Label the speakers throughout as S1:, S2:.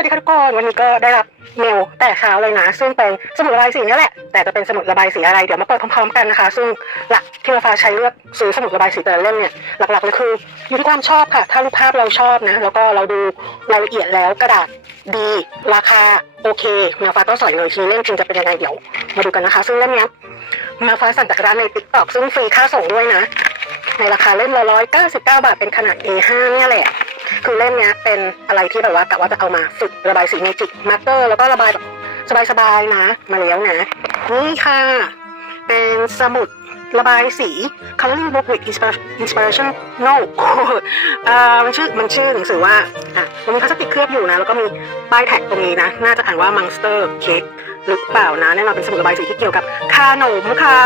S1: วัสดีค่ะทุกคนวันนี้ก็ได้รับเมลแต่เช้าเลยนะ ซึ่งเป็นสมุดระบายสีนี่แหละ แต่จะเป็นสมุดระบายสีอะไร เดี๋ยวมาเปิดพร้อมๆกันนะคะ ซึ่งหลักที่มาฟ้าใช้เลือกซื้อสมุดระบายสีแต่ละเล่มเนี่ยหลักๆเลยคืออยู่ที่ความชอบค่ะ ถ้ารูปภาพเราชอบนะ แล้วก็เราดูรายละเอียดแล้วกระดาษดีราคาโอเคมาฟ้าก็สอยเลยทีเล่มจริงจะเป็นยังไงเดี๋ยว มาดูกันนะคะ ซึ่งเล่มนี้มาฟ้าสั่งจากร้านในติ๊กต็อกซึ่งฟรีค่าส่งด้วยนะ ในราคาเล่มละร้อยเก้าสิบเก้าบาทเป็นขนาด A5 เนี่ยแหละ คือเล่มเนี้ยเป็นอะไรที่แบบว่ากะว่าจะเอามาฝึกระบายสีเมจิกมาร์เกอร์แล้วก็ระบายแบบสบายๆนะ มาแล้วนะ นี่ค่ะ เป็นสมุดระบายสี coloring book with Inspira- inspiration no เอ่อมันชื่อมันชื่อหนังสือว่าอะมันมีพลาสติกเคลือบอยู่นะ แล้วก็มีป้ายแท็กตรงนี้นะ น่าจะอ่านว่า monster cake หรือเปล่านะแน่นอนเป็นสมุดระบายสีที่เกี่ยวกับขนมค่ะ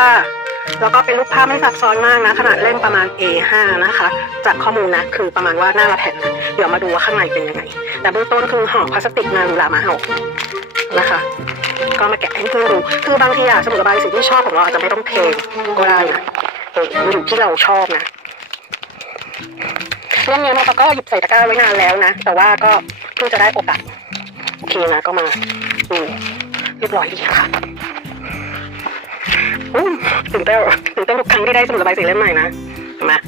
S1: แล้วก็เป็นรูปภาพไม่ซับซ้อนมากนะ ขนาดเล่มประมาณ A5 นะคะ จากข้อมูลนะคือประมาณว่าหน้าละแผ่นนะเดี๋ยวมาดูว่าข้างในเป็นยังไง แต่เบื้องต้นคือห่อพลาสติกมาหรูหรามาเห่านะคะก็มาแกะให้เพื่อนดู คือบางทีอะสมุดระบายสีที่ชอบของเราอาจจะไม่ต้องเทก็ได้นะเออมันอยู่ที่เราชอบนะเรื่องนี้เราก็หยิบใส่ตะกร้าไว้นานแล้วนะ แต่ว่าก็เพิ่งจะได้โอกาสโอเคนะก็มาดูเรียบร้อยดีค่ะ อู้ตื่นเต้นตื่นเต้นทุกครั้งที่ได้สมุดระบายสีเล่มใหม่นะมา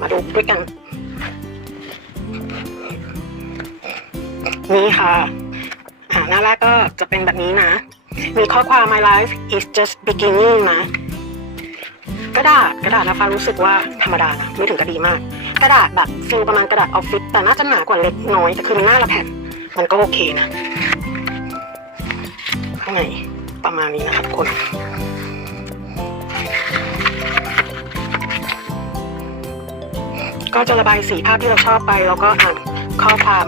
S1: มาดูด้วยกัน นี่ค่ะอ่าหน้าแรกก็จะเป็นแบบนี้นะ มีข้อความ my life is just beginning นะกระดาษกระดาษนะฟ้ารู้สึกว่าธรรมดานะไม่ถึงกระดีมาก กระดาษแบบฟิลประมาณกระดาษออฟฟิศแต่น่าจะหนากว่าเล็กน้อยแต่คือมันหน้าละแผ่น มันก็โอเคนะข้างใน ประมาณนี้นะครับทุกคนก็จะระบายสีภาพที่เราชอบไป แล้วก็อ่านข้อความ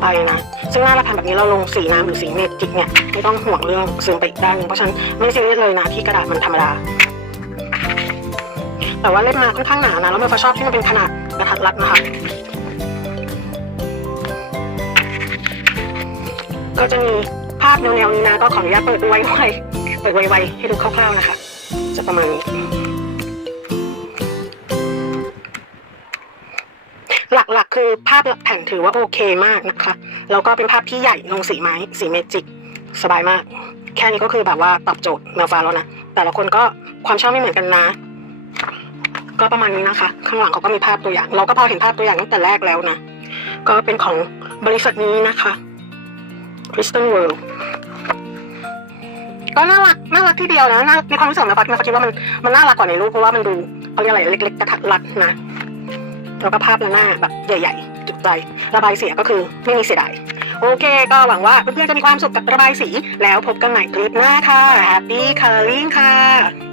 S1: ไปนะ ซึ่งหน้าละพันแบบนี้เราลงสีน้ำหรือสีเมจิกเนี่ยไม่ต้องห่วงเรื่องซึมไปอีกด้านนึงเพราะฉันไม่ซีเรียสเลยนะที่กระดาษมันธรรมดา แต่ว่าเล่มมาค่อนข้างหนานะแล้วเมย์ฟ้าชอบที่มันเป็นขนาดกระทัดรัดนะคะก็จะมี แนวๆนี้นะก็ขออนุญาตเปิดไวๆเปิดไวๆให้ดูคร่าวๆนะคะ จะประมาณนี้หลักๆ คือภาพแผ่นถือว่าโอเคมากนะคะ แล้วก็เป็นภาพที่ใหญ่ลงสีไม้สีเมจิก สบายมาก แค่นี้ก็คือแบบว่าตอบโจทย์แมวฟ้าแล้วนะ แต่ละคนก็ความชอบไม่เหมือนกันนะ ก็ประมาณนี้นะคะ ข้างหลังเขาก็มีภาพตัวอย่าง เราก็พอเห็นภาพตัวอย่างตั้งแต่แรกแล้วนะ ก็เป็นของบริษัทนี้นะคะ Crystal World ก็น่ารักน่ารักที่เดียวนะน่าในความรู้สึกนะฟ้าแมวฟ้าคิดว่ามันมันน่ารักกว่าในรูปเพราะว่ามันดูเขาเรียกอะไรเล็กๆกระทัดรัดนะแล้วก็ภาพหน้าแบบใหญ่ ๆ จุดใจระบายเสียก็คือไม่มีเสียดายโอเค ก็หวังว่าเพื่อนๆจะมีความสุขกับระบายสี แล้วพบกันใหม่คลิปหน้าค่ะ Happy Coloring ค่ะ